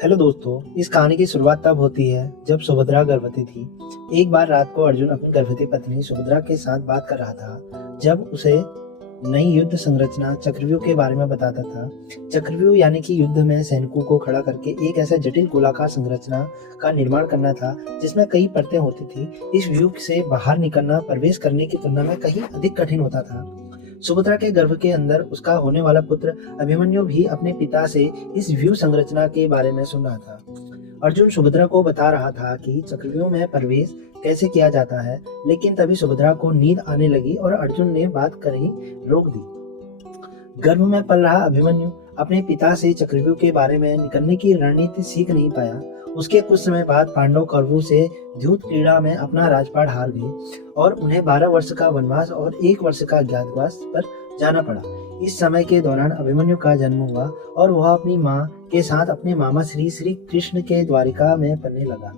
Hello दोस्तों, इस कहानी की शुरुआत तब होती है जब सुभद्रा गर्भवती थी। एक बार रात को अर्जुन अपनी गर्भवती पत्नी सुभद्रा के साथ बात कर रहा था। जब उसे नई युद्ध संरचना चक्रव्यूह के बारे में बताता था। चक्रव्यूह यानी कि युद्ध में सैनिकों को खड़ा करके एक ऐसा जटिल गोलाकार संरचना का निर्माण करना था जिसमें कई परतें होती थी। इस व्यूह से बाहर निकलना प्रवेश करने की तुलना में कहीं अधिक कठिन होता था। सुभद्रा के गर्भ के अंदर उसका होने वाला पुत्र अभिमन्यु भी अपने पिता से इस व्यूह संरचना के बारे में सुन रहा था। अर्जुन सुभद्रा को बता रहा था कि चक्रव्यूह में प्रवेश कैसे किया जाता है, लेकिन तभी सुभद्रा को नींद आने लगी और अर्जुन ने बात कर ही रोक दी। गर्भ में पल रहा अभिमन्यु अपने पिता से चक्रव्यूह के बारे में निकलने की रणनीति सीख नहीं पाया। उसके कुछ समय बाद पांडव कौरवों से द्यूत क्रीड़ा में अपना राजपाट हार गए और उन्हें 12 वर्ष का वनवास और 1 वर्ष का अज्ञातवास पर जाना पड़ा। इस समय के दौरान अभिमन्यु का जन्म हुआ और वह अपनी मां के साथ अपने मामा श्री कृष्ण के द्वारिका में पढ़ने लगा।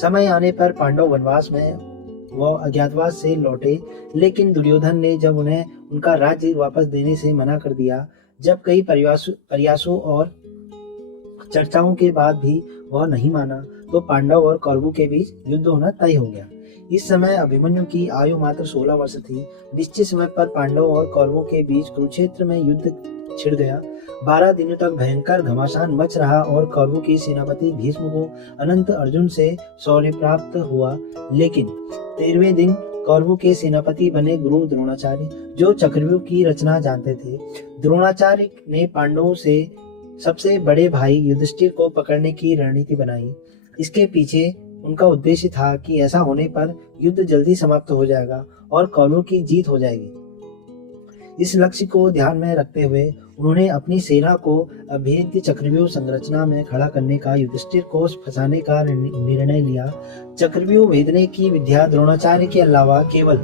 समय आने पर पांडव वनवास में वह अज्ञातवास से लौटे, लेकिन दुर्योधन ने जब उन्हें उनका राज्य वापस देने से मना कर दिया। जब कई प्रयासों और चर्चाओं के बाद भी वह नहीं माना, तो पांडव और कौरवों के बीच युद्ध होना तय हो गया। इस समय अभिमन्यु की आयु मात्र 16 वर्ष थी। निश्चित समय पर पांडवों और कौरवों के बीच कुरुक्षेत्र में युद्ध छिड़ गया। 12 दिनों तक भयंकर घमासान मच रहा और कौरवों की सेनापति भीष्म को अनंत अर्जुन से शौर्य प्राप्त हुआ। लेकिन 13वें दिन कौरवों के सेनापति बने गुरु द्रोणाचार्य, जो चक्रव्यूह की रचना जानते थे। द्रोणाचार्य ने पांडवों से सबसे बड़े भाई युधिष्ठिर को पकड़ने की रणनीति बनाई। इसके पीछे उनका उद्देश्य था कि ऐसा होने पर युद्ध जल्दी समाप्त हो जाएगा और कौरवों की जीत हो जाएगी। इस लक्ष्य को ध्यान में रखते हुए उन्होंने अपनी सेना को अभेद्य चक्रव्यूह संरचना में खड़ा करने का युधिष्ठिर को फंसाने का निर्णय लिया। चक्रव्यूह भेदने की विद्या द्रोणाचार्य के अलावा केवल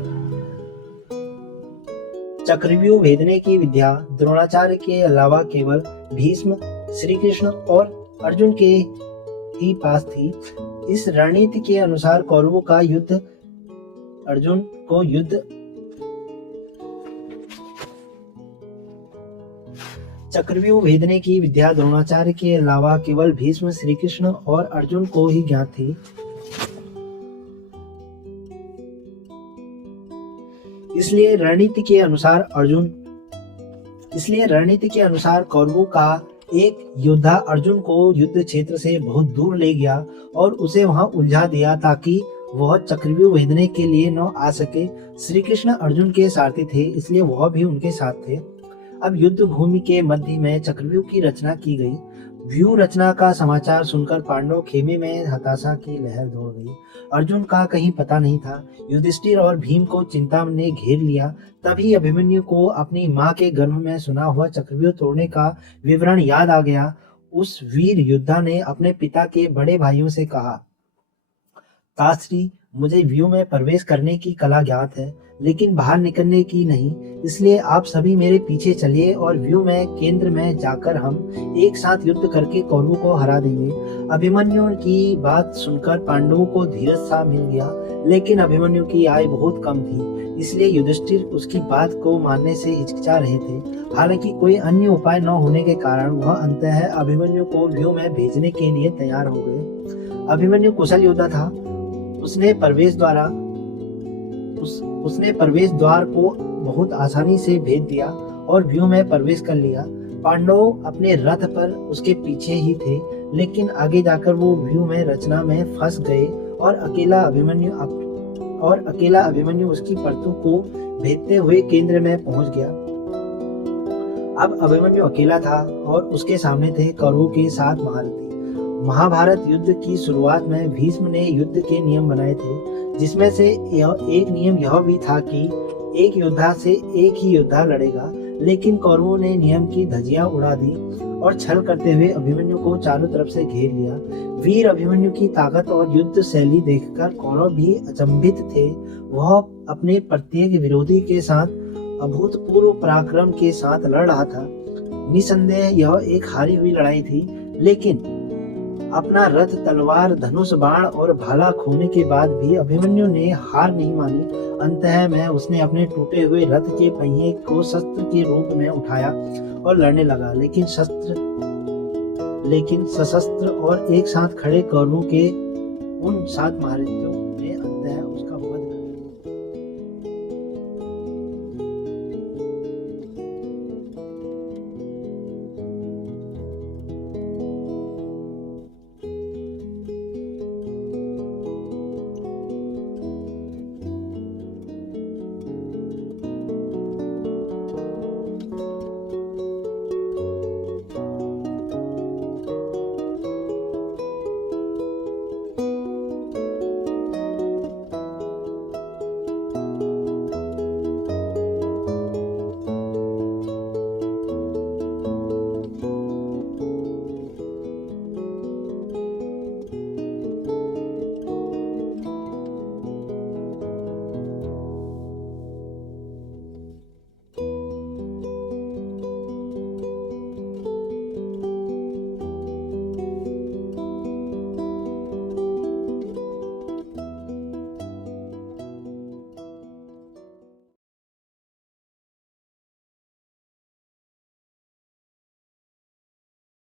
भीष्म, श्री कृष्ण और अर्जुन के ही पास थी। इस रणनीति के अनुसार कौरवों का युद्ध चक्रव्यूह भेदने की विद्या द्रोणाचार्य के अलावा केवल भीष्म, श्री कृष्ण और अर्जुन को ही ज्ञात थी। इसलिए रणनीति के अनुसार कौरवों का एक योद्धा अर्जुन को युद्ध क्षेत्र से बहुत दूर ले गया और उसे वहां उलझा दिया ताकि वह चक्रव्यूह भेदने के लिए न आ सके। श्री कृष्ण अर्जुन के सारथी थे, इसलिए वह भी उनके साथ थे। अब युद्ध भूमि के मध्य में चक्रव्यूह की रचना की गई। व्यूह रचना का समाचार सुनकर पांडव खेमे में हताशा की लहर दौड़ गई। अर्जुन का कहीं पता नहीं था। युधिष्ठिर और भीम को चिंता ने घेर लिया। तभी अभिमन्यु को अपनी मां के गर्भ में सुना हुआ चक्रव्यूह तोड़ने का विवरण याद आ गया। उस वीर योद्धा ने अपने पिता के बड़े भाइयों से कहा, ताश्री, मुझे व्यूह में प्रवेश करने की कला ज्ञात है, लेकिन बाहर निकलने की नहीं। इसलिए आप सभी मेरे पीछे चलिए और व्यूह में केंद्र में जाकर हम एक साथ युद्ध करके कौरवों को हरा देंगे। अभिमन्यु की बात सुनकर पांडवों को धीरज सा मिल गया, लेकिन अभिमन्यु की आयु बहुत कम थी, इसलिए युधिष्ठिर उसकी बात को मानने से हिचकिचा रहे थे। हालांकि कोई अन्य उपाय न होने के कारण वह अंततः अभिमन्यु को व्यूह में भेजने के लिए तैयार हो गए। अभिमन्यु कुशल योद्धा था। उसने प्रवेश द्वार को बहुत आसानी से भेद दिया और व्यूह में प्रवेश कर लिया। पांडव अपने रथ पर उसके पीछे ही थे, लेकिन आगे जाकर वो व्यूह में रचना में फंस गए और अकेला अभिमन्यु उसकी परतों को भेदते हुए केंद्र में पहुंच गया। अब अभिमन्यु अकेला था और उसके सामने थे कौरवों के 7 महारथी। महाभारत युद्ध की शुरुआत में भीष्म ने युद्ध के नियम बनाए थे, जिसमें से एक नियम यह भी था कि एक योद्धा से एक ही योद्धा लड़ेगा। लेकिन कौरवों ने नियम की धज्जियां उड़ा दी और छल करते हुए अभिमन्यु को चारों तरफ से घेर लिया। वीर अभिमन्यु की ताकत और युद्ध शैली देखकर कौरव भी अचंभित थे। वह अपने प्रत्येक विरोधी के साथ अभूतपूर्व पराक्रम के साथ लड़ रहा था। निसंदेह यह एक हारी हुई लड़ाई थी, लेकिन अपना रथ, तलवार, धनुष, बाण और भाला खोने के बाद भी अभिमन्यु ने हार नहीं मानी। अंततः में उसने अपने टूटे हुए रथ के पहिए को शस्त्र के रूप में उठाया और लड़ने लगा, लेकिन सशस्त्र और एक साथ खड़े कौरवों के उन 7 महारथियों